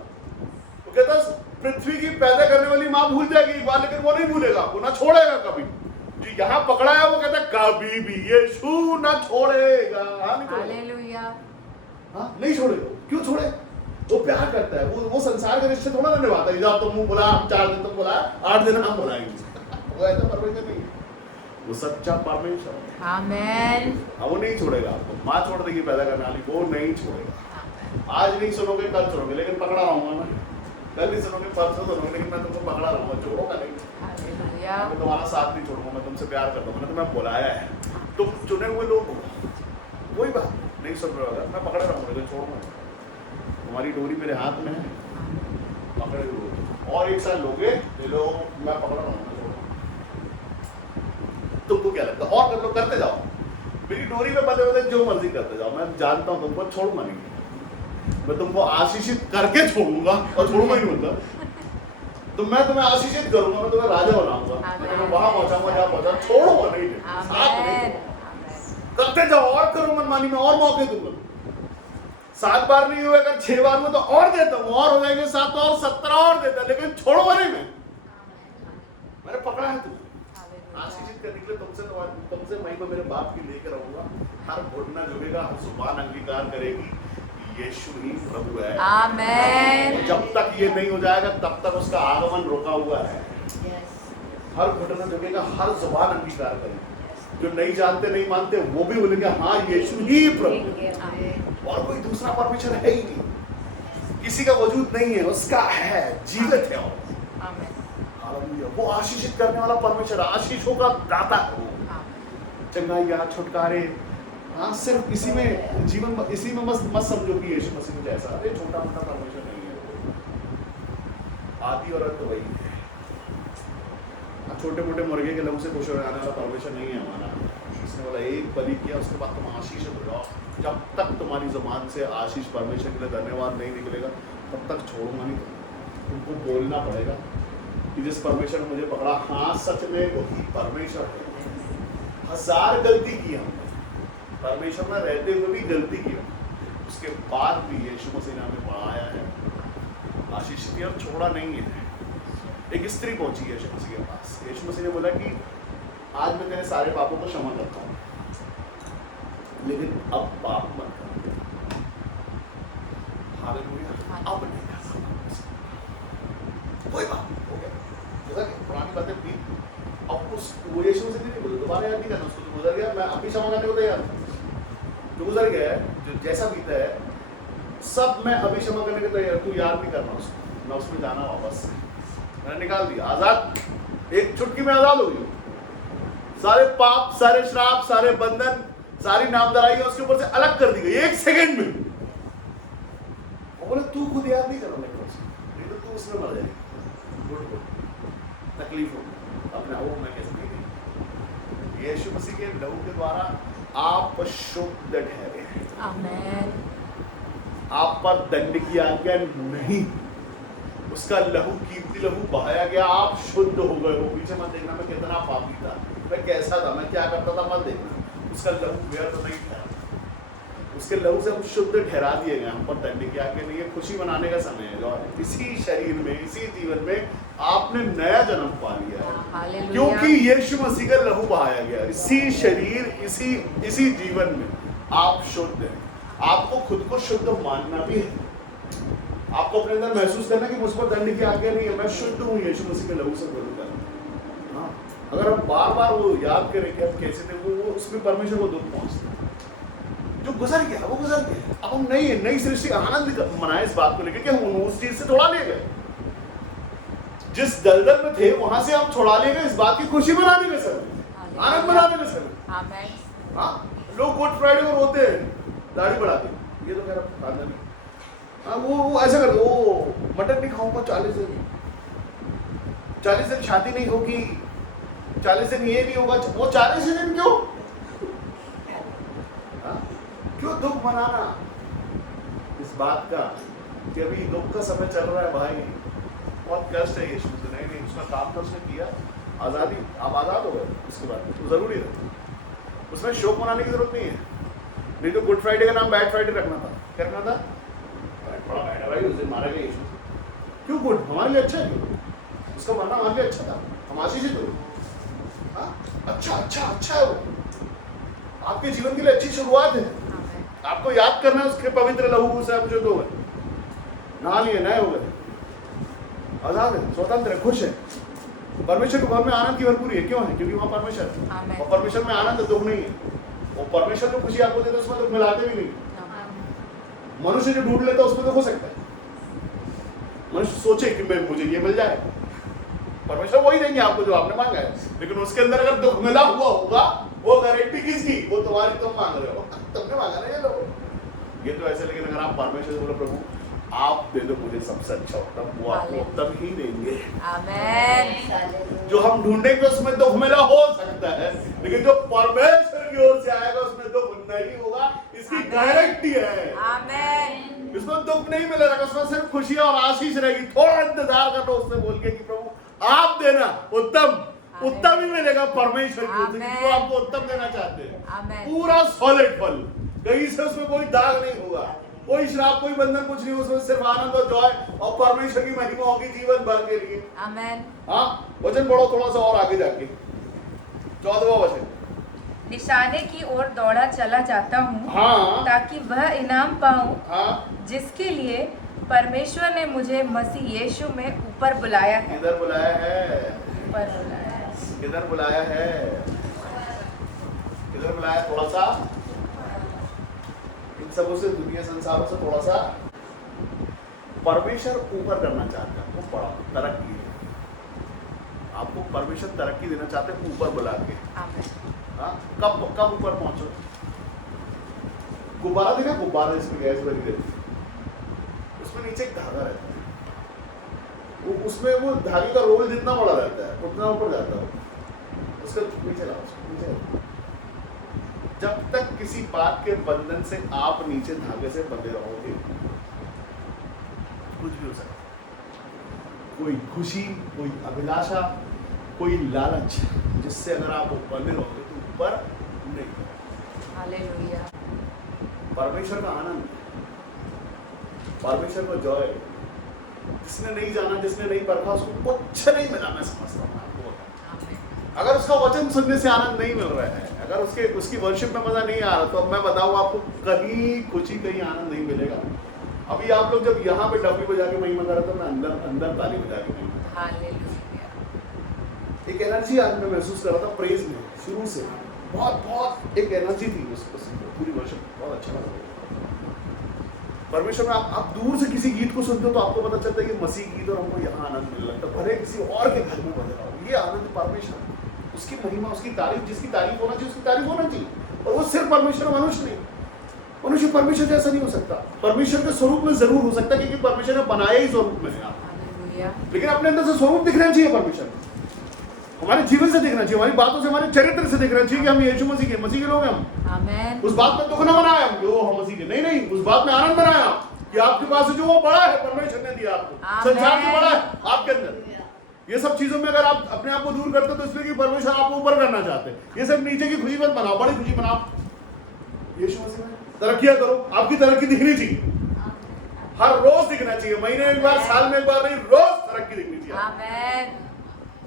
वो कहता है पृथ्वी की पैदा करने वाली माँ भूल जाएगी एक बार, लेकिन वो नहीं भूलेगा, वो ना छोड़ेगा कभी। जो यहाँ पकड़ा है वो कहता है कभी भी यीशु ना छोड़ेगा। हालेलुया। हाँ, नहीं छोड़ेगा। क्यों छोड़े? वो प्यार करता है, वो संसार के रिश्ते थोड़ा ना निभाता है। जब तुम बुला, हम 4 दिन तुम बुला, 8 दिन हम बुलाएंगे। वो ऐसा परमेश्वर नहीं है, वो सच्चा परमेश्वर है। आमेन। हाँ, वो नहीं छोड़ेगा आपको। माँ छोड़ देगी पैदा करने वाली, वो नहीं छोड़ेगा। आज नहीं सुनोगे, कल सुनोगे, लेकिन पकड़ा रहूंगा मैं। कल नहीं सुनोगे, परसों सुनोगे, लेकिन मैं तुमको पकड़ा रहूंगा, छोड़ूंगा नहीं। हालेलुया। मैं तुम्हारा साथ नहीं छोड़ूंगा, मैं तुमसे प्यार करता हूँ, मैंने तुम्हें बुलाया है, तुम चुने हुए लोग हो। कोई बात नहीं सुन रहे हो, अगर मैं पकड़े रहूंगा, लेकिन छोड़ूंगा। तुम्हारी डोरी मेरे हाथ में है, पकड़े हुए। और एक साल लोगे, ले लो, मैं पकड़ा रहूंगा, तुमको क्या लगता है? और कर लो, करते जाओ, मेरी डोरी में बंधे बंधे जो मर्जी करते जाओ। मैं जानता हूँ तुमको छोड़ूंगा नहीं, मैं तुमको आशीषित करके छोड़ूंगा, और छोड़ूंगा ही नहीं होता। तो मैं तुम्हें आशीषित करूंगा, मैं तुम्हें राजा बनाऊंगा, मैं तुम्हें वहां पहुंचाऊंगा जहां पहुंचा, छोड़ूंगा नहीं, साथ नहीं। करते जाओ, और करो मनमानी में, और मौके दूंगा। 7 बार नहीं हुए, अगर 6 बार में तो और देता हूँ, और हो जाएंगे 7 और 17 और देता, लेकिन छोड़ूंगा नहीं मैं। मैंने पकड़ा है तुम्हें आशीषित करने के लिए, तुमसे महिमा मेरे बाप की लेकर रहूंगा। हर घुटना झुकेगा, हर जुबान अंगीकार करेगी यीशु ही प्रभु है। आमेन। जब तक ये नहीं हो जाएगा, तब तक उसका आगमन रुका हुआ है। हर घुटना झुकेगा, हर जुबान अंगीकार करेगी। जो नहीं जानते, नहीं मानते, वो भी बोलेंगे हाँ यीशु ही प्रभु है, और कोई दूसरा परमेश्वर है ही नहीं, किसी का वजूद नहीं है, उसका है, जीवित है। वो आशीषित करने वाला परमेश्वर, आशीषों का दाता है वो। चंगाइयाँ, छुटकारे, हाँ, सिर्फ इसी में जीवन, इसी में मत समझो कि यीशु मसीह जैसा अरे छोटा मोटा परमेश्वर नहीं है। आदि और अंत वही है। छोटे मोटे मुर्गे के लहू से खुश हो जाने वाला परमेश्वर नहीं है हमारा। उसने बोला एक बलि किया, उसके बाद तुम आशीषित हो जाओ। जब तक तुम्हारी जुबान से आशीष परमेश्वर के लिए धन्यवाद नहीं निकलेगा, तब तक छोड़ूंगा नहीं। तुमको बोलना पड़ेगा कि जिस परमेश्वर ने मुझे पकड़ा, हाँ सच में वही परमेश्वर है। 1000 गलती की हमने, परमेश्वर में रहते हुए भी गलती की, उसके बाद भी यीशु मसीह ने हमें बढ़ाया है, आशीष दिया, छोड़ा नहीं है। एक स्त्री पहुंची यीशु मसीह के पास, यीशु मसीह ने बोला कि आज मैं तेरे सारे पापों को क्षमा करता हूँ, लेकिन अब पाप मत कर। हालेलुया, अब नहीं करना। कोई बात हो गया, पुरानी बातें भी। अब उस वो यीशु मसीह ने बोला दोबारा याद नहीं करना उसको, जो गुजर गया मैं अभी क्षमा करने को तैयार हूँ। जो गुजर गया है, जो जैसा बीता है, सब मैं अभी क्षमा करने के तैयार। तू याद नहीं करना उसको, मैं उसमें जाना वापस। मैंने निकाल दिया, आजाद, एक चुटकी में आजाद हो गई। सारे पाप, सारे श्राप, सारे बंधन, सारी नामधराई उसके ऊपर से अलग कर दी गई 1 सेकंड में। वो बोले तू खुद याद नहीं करना, नहीं तो तू उसमें मर जाएगी। गुड गुड, तकलीफ होगी अपना, वो मैं कैसे नहीं। यीशु मसीह के लहू के द्वारा आप शुद्ध ठहरे। आमेन। आप पर दंड की आज्ञा नहीं, उसका लहू, कीमती लहू बहाया गया, आप शुद्ध हो गए हो। पीछे मत देखना मैं कितना पापी था, मैं कैसा था, मैं क्या करता था, मत देखना। उसका लहू व्यर्थ नहीं था, उसके लहू से हम शुद्ध ठहरा दिए गए, हम पर दंड की आज्ञा नहीं है। खुशी मनाने का समय है, जो इसी शरीर में, इसी जीवन में आपने नया जन्म पा लिया है, हालेलुया। क्योंकि यीशु मसीह का लहू बहाया गया। इसी शरीर, इसी जीवन में आप शुद्ध हैं। आपको खुद को शुद्ध मानना भी है, आपको अपने अंदर महसूस करना कि मुझ पर दंड की आज्ञा नहीं है, मैं शुद्ध हूँ यीशु मसीह के लहू से बोलूंगा। हाँ, अगर हम बार बार वो याद करें कि हम कैसे थे, वो उसमें परमेश्वर को दुख पहुंचता है। जो गुजर गया वो गुजर गया, अब हम नई सृष्टि आनंद मनाए इस बात को लेकर कि हम उस चीज से छुड़ा लिए गए, जिस दलदल में थे वहां से हम छुड़ा लिए गए, इस बात की खुशी मनाने के समय, आनंद मनाने के समय। आमेन। हाँ, लोग गुड फ्राइडे को रोते हैं दाढ़ी बढ़ा के, ये तो मेरा खाना नहीं। हाँ, वो ऐसा करते, वो मटन नहीं खाऊंगा 40 दिन शादी नहीं होगी, 40 दिन ये नहीं होगा, वो 40 दिन क्यों? हाँ? क्यों दुख मनाना इस बात का कि अभी दुख का समय चल रहा है भाई, बहुत कष्ट है यीशु से। नहीं, उसका काम तो उसने किया, आज़ादी, आप आज़ाद हो गए, उसके बाद तो ज़रूरी है, उसमें शोक मनाने की जरूरत नहीं है। नहीं तो गुड फ्राइडे का नाम बैड फ्राइडे रखना था, क्या रखना था? बड़ा बैड है भाई, उस दिन मारा गया यीशु। क्यों गुड? हमारे लिए अच्छा है, क्यों? उसका मरना हमारे लिए अच्छा था, हम आशीषित हुए। हाँ, अच्छा है वो, आपके जीवन के लिए अच्छी शुरुआत है। आपको याद करना है उसके पवित्र लहू से आप जो दो है, नहा लिए, नए हो गए, आजाद है, स्वतंत्र है, खुश है। परमेश्वर के घर में आनंद की भरपूरी है, क्यों है? क्योंकि वहाँ परमेश्वर है, और परमेश्वर में आनंद दुख नहीं है। और परमेश्वर जो खुशी आपको देते उसमें दुख मिलाते भी नहीं। मनुष्य जो ढूंढ लेता उसमें दुख हो सकता है। मनुष्य सोचे कि मैं, मुझे ये मिल जाए, परमेश्वर वही देंगे आपको जो आपने मांगा है, लेकिन उसके अंदर अगर दुख मिला हुआ होगा, वो गारंटी किसकी? वो तुम्हारी, तुम मांग रहे हो, तुमने मांगा ना ये लोग। ये तो ऐसे, लेकिन अगर आप परमेश्वर से बोलो प्रभु आप दे दो मुझे सबसे अच्छा उत्तम, वो आपको उत्तम ही देंगे। आमेन। जो हम ढूंढेंगे उसमें दुख मिला हो सकता है, लेकिन जो परमेश्वर की ओर से आएगा उसमें दुख नहीं होगा, इसकी गारंटी है। आमेन। इसमें दुख नहीं मिलेगा, उसमें सिर्फ खुशी और आशीष रहेगी। थोड़ा इंतजार कर लो उससे बोल के कि प्रभु आप देना उत्तम ही मिलेगा परमेश्वर की ओर से, क्योंकि वो आपको उत्तम देना चाहते हैं। पूरा सॉलिड फल, कहीं से उसमें कोई दाग नहीं होगा, कोई श्राप, कोई बंधन, कुछ नहीं, उसमें सिर्फ आनंद और जॉय और परमेश्वर की महिमा होगी जीवन भर के लिए। आमेन। हाँ, वचन पढ़ो थोड़ा सा और आगे जाके, 14वां वचन। निशाने की ओर दौड़ा चला जाता हूँ, हाँ, ताकि वह इनाम पाऊँ हाँ, जिसके लिए परमेश्वर ने मुझे मसीह यीशु में ऊपर बुलाया है। किधर बुलाया है? ऊपर बुलाया है। किधर बुलाया है? किधर बुलाया? थोड़ा सा इन सबों से, दुनिया संसारों से थोड़ा सा परमेश्वर ऊपर करना चाहते हैं, आपको बड़ा तरक्की है, आपको परमेश्वर तरक्की देना चाहते हैं ऊपर बुला के। हाँ, कब ऊपर पहुंचो? गुब्बारा देखा, गुब्बारा इसमें गैस भरी रहती है, उसमें नीचे एक धागा रहता है, उसमें वो धागे का रोल जितना बड़ा रहता है उतना ऊपर जाता है, उसका नीचे लाओ, नीचे लाओ। जब तक किसी बात के बंधन से आप नीचे धागे से बंधे रहोगे, कुछ भी हो सकता है, कोई खुशी, कोई अभिलाषा, कोई लालच, जिससे अगर आप बंधे रहोगे तो ऊपर नहीं। हालेलुया। परमेश्वर का आनंद, परमेश्वर का जॉय, जिसने नहीं जाना, जिसने नहीं परखा, उसको कुछ नहीं मिला। मैं समझता हूँ आपको, अगर उसका वचन सुनने से आनंद नहीं मिल रहा है, अगर उसकी वर्शिप में मजा नहीं आ रहा, तो मैं बताऊँ आपको, कहीं खुशी, कहीं आनंद नहीं मिलेगा। अभी आप लोग जब यहाँ पे डबली बजा के महिमा कर रहे थे, मैं अंदर ताली बजा के महिमा, हालेलुया। एक एनर्जी आज मैं महसूस कर रहा था प्रेज में, शुरू से बहुत एक एनर्जी थी उसको, पूरी वर्शिप बहुत अच्छा लगा। परमेश्वर में आप दूर से किसी गीत को सुनते हो तो आपको पता चलता है कि मसीह गीत, और हमको यहाँ आनंद मिलने लगता है, भले किसी और के घर में बज रहा हो। ये आनंद परमेश्वर, उसकी महिमा, उसकी तारीफ, जिसकी तारीफ होना चाहिए उसकी तारीफ होना चाहिए। और वो सिर्फ परमेश्वर, मनुष्य नहीं। मनुष्य परमेश्वर जैसा नहीं हो सकता, परमेश्वर के स्वरूप में जरूर हो सकता है, क्योंकि परमेश्वर ने बनाया ही स्वरूप में है हालेलुया। लेकिन अपने अंदर से स्वरूप दिखना चाहिए परमेश्वर, हमारे जीवन से दिखना चाहिए, हमारी बातों से, हमारे चरित्र से दिखना चाहिए कि हम यीशु मसीह के लोग हैं। हम आमेन। उस बात में दुख न बनाया हम जो हम मसीह के, नहीं, उस बात में आनंद बनाया कि आपके पास जो वो बड़ा है, परमेश्वर ने दिया आपको, संसार से बड़ा है आपके अंदर। ये सब चीजों में अगर आप अपने आप को दूर करते हो तो इसलिए कि परमेश्वर आपको ऊपर करना चाहते हैं। ये सब नीचे की खुशी मत बनाओ, बड़ी खुशी बनाओ यीशु मसीह में। तरक्कियां करो, आपकी तरक्की दिखनी चाहिए, हर रोज दिखना चाहिए, महीने में एक बार, साल में एक बार नहीं, रोज तरक्की दिखनी चाहिए, आमेन।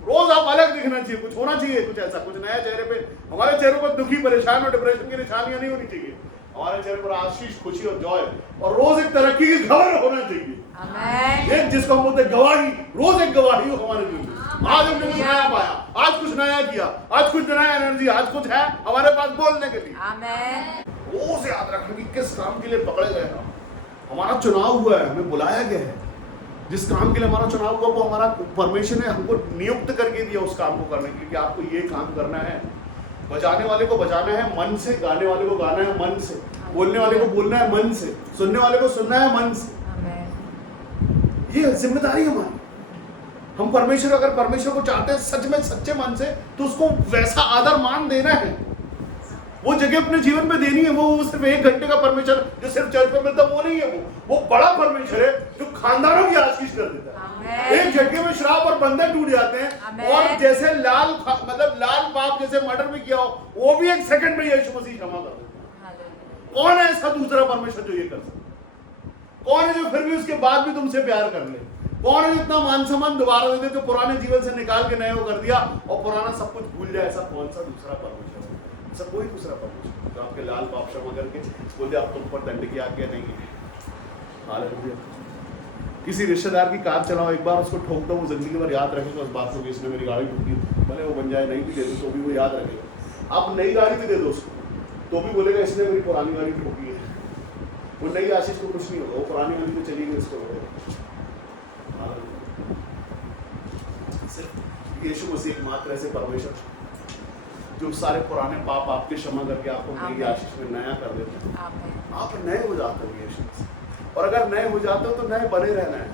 रोज आप अलग दिखना चाहिए, कुछ होना चाहिए, कुछ ऐसा, कुछ नया चेहरे पे। हमारे चेहरे पर दुखी, परेशान और डिप्रेशन की निशानियां नहीं होनी चाहिए, हमारे चेहरे पर आशीष, खुशी और जॉय, और रोज एक तरक्की की खबर होना चाहिए। आमेन। एक जिसको हम बोलते हैं गवाही, रोज एक गवाही हो हमारे जीवन में। आज हमने कुछ नया पाया, आज कुछ नया किया, आज कुछ नया एनर्जी, आज कुछ है हमारे पास बोलने के लिए। आमेन। रोज याद रखें कि किस काम के लिए पकड़े गए हम, हमारा चुनाव हुआ है, हमें बुलाया गया है, जिस काम के लिए हमारा चुनाव हुआ वो हमारा परमेश्वर ने हमको नियुक्त करके दिया उस काम को करने के लिए कि आपको ये काम करना है। बजाने वाले को बजाना है मन से, गाने वाले को गाना है मन से, बोलने वाले को बोलना है मन से, सुनने वाले को सुनना है मन से। आमेन। ये जिम्मेदारी है हमारी। हम परमेश्वर, अगर परमेश्वर को चाहते हैं सच में सच्चे मन से, तो उसको वैसा आदर मान देना है, वो जगह अपने जीवन में देनी है। वो सिर्फ 1 घंटे का परमेश्वर जो सिर्फ चर्च में मिलता है वो नहीं है, वो बड़ा परमेश्वर है जो खानदानों की आशीष कर देता है। आमेन। एक झटके में श्राप और बंधन टूट जाते हैं, आमेन। और जैसे लाल पाप जैसे मर्डर में किया हो, वो भी 1 सेकंड में यीशु मसीह क्षमा कर देता है। हालेलुया। कौन है ऐसा दूसरा परमेश्वर जो ये कर सकता है? कौन है जो फिर भी उसके बाद भी तुमसे प्यार कर ले? कौन है जितना मान सम्मान दोबारा दे दे, जो पुराने जीवन से निकाल के नए को कर दिया और पुराना सब कुछ भूल जाए? ऐसा कौन सा दूसरा परमेश्वर है? ऐसा कोई दूसरा परमेश्वर जो आपके लाल पाप क्षमा करके बोले अब तुम पर दंड की आज्ञा नहीं है। हालेलुया। किसी रिश्तेदार की कार चलाओ, एक बार उसको ठोक दो, वो जिंदगी भर याद रखेगा उस बात को कि इसने मेरी गाड़ी ठोकी, भले वो बन जाए, नहीं भी दे दो तो भी वो याद रखेगा। आप नई गाड़ी भी दे दो उसको तो भी बोलेगा इसने मेरी पुरानी गाड़ी ठोकी है। वो नई आशीष को कुछ नहीं होगा, वो पुरानी गाड़ी में चली गई इसको बोलेगा। सिर्फ यीशु मसीह एकमात्र ऐसे परमेश्वर जो सारे पुराने पाप आपके क्षमा करके आपको नई आशीष में नया कर देते हैं। आमेन। आप नए हो जाते हो यीशु मसीह, और अगर नए हो जाते हो तो नए बने रहना है।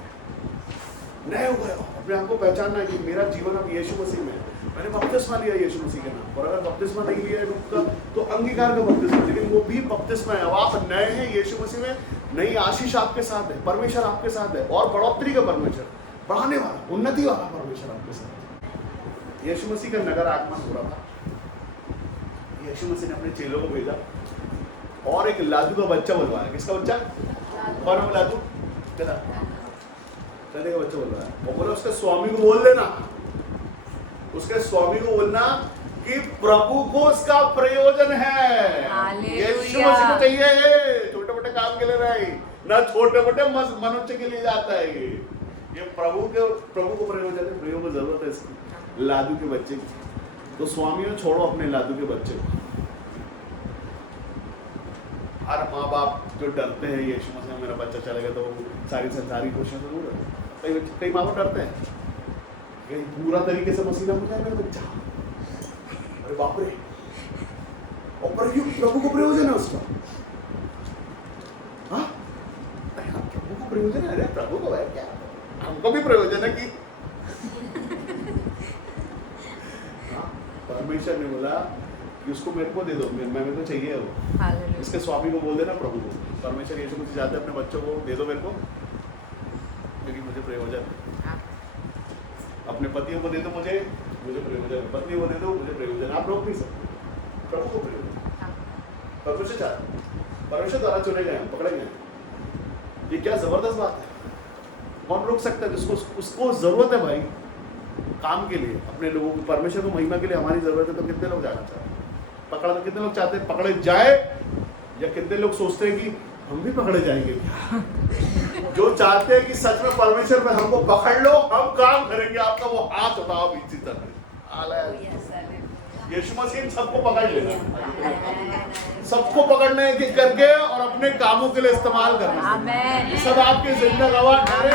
नए हो गए हो, अपने आप को पहचानना है कि मेरा जीवन अब यीशु मसीह में है। मैंने बपतिस्मा लिया यीशु मसीह के नाम, और अगर बपतिस्मा नहीं लिया है डूब का तो अंगीकार का बपतिस्मा, लेकिन वो भी बपतिस्मा है। अब आप नए हैं यीशु मसीह में, नई आशीष आपके साथ है, परमेश्वर आपके साथ है, और बढ़ोतरी का परमेश्वर, बढ़ाने वाला, उन्नति वाला परमेश्वर आपके साथ है। यीशु मसीह का नगर आगमन हो रहा था, यीशु मसीह ने अपने चेलों को भेजा और एक लादू का बच्चा बुलवाया। किसका बच्चा? कौन है लादू? चला चले का बच्चा बुलवाया, और बोला उसके स्वामी को बोल देना, उसके स्वामी को बोलना कि प्रभु को उसका प्रयोजन है। हालेलुया। यीशु मसीह को चाहिए छोटे मोटे काम के लिए नहीं, ना छोटे मोटे मनुष्य के लिए जाता है। ये प्रभु को प्रयोजन है, प्रभु को जरूरत है इसकी, लादू के बच्चे की। तो स्वामियों छोड़ो अपने लादू के बच्चे को। हर माँ बाप जो डरते हैं यीशु मसीह मेरा बच्चा चलेगा तो सारी संसारी कोशिश तो दूर है। कई माँ बाप डरते हैं कि पूरा तरीके से मसीह ना हो जाए मेरा बच्चा, अरे बाप रे, और प्रभु को प्रयोजन है उसका। हाँ, प्रभु को प्रयोजन है, अरे प्रभु को है क्या, हमको भी प्रयोजन है कि परमेश्वर ने बोला कि उसको मेरे को दे दो, मेरे को चाहिए वो। हालेलुया। इसके स्वामी को बोल देना प्रभु को, परमेश्वर यीशु मसीह चाहते हैं अपने बच्चों को दे दो मेरे को, क्योंकि मुझे प्रयोजन है। अपने पतियों को दे दो मुझे प्रयोजन है, पत्नी को दे दो मुझे प्रयोजन। आप रोक नहीं सकते, प्रभु को प्रयोजन। परमेश्वर चाहते, परमेश्वर द्वारा चुने गए हम, पकड़े गए। ये क्या जबरदस्त बात है। कौन रोक सकता है जिसको उसको जरूरत है भाई काम के लिए, अपने लोगों को, परमेश्वर को महिमा के लिए हमारी जरूरत है। तो कितने लोग जाना चाहते हैं पकड़ा, तो कितने लोग चाहते हैं पकड़े जाए, या कितने लोग सोचते हैं कि हम भी पकड़े जाएंगे क्या? जो चाहते हैं कि सच में परमेश्वर में हमको पकड़ लो, हम काम करेंगे, आपका वो हाथ उठाओ इसी तरह। यीशु मसीह सबको पकड़ लेना, सबको पकड़ना है करके और अपने कामों के लिए इस्तेमाल करना। आमेन। सब आपके जिंदा गवाह ठहरे।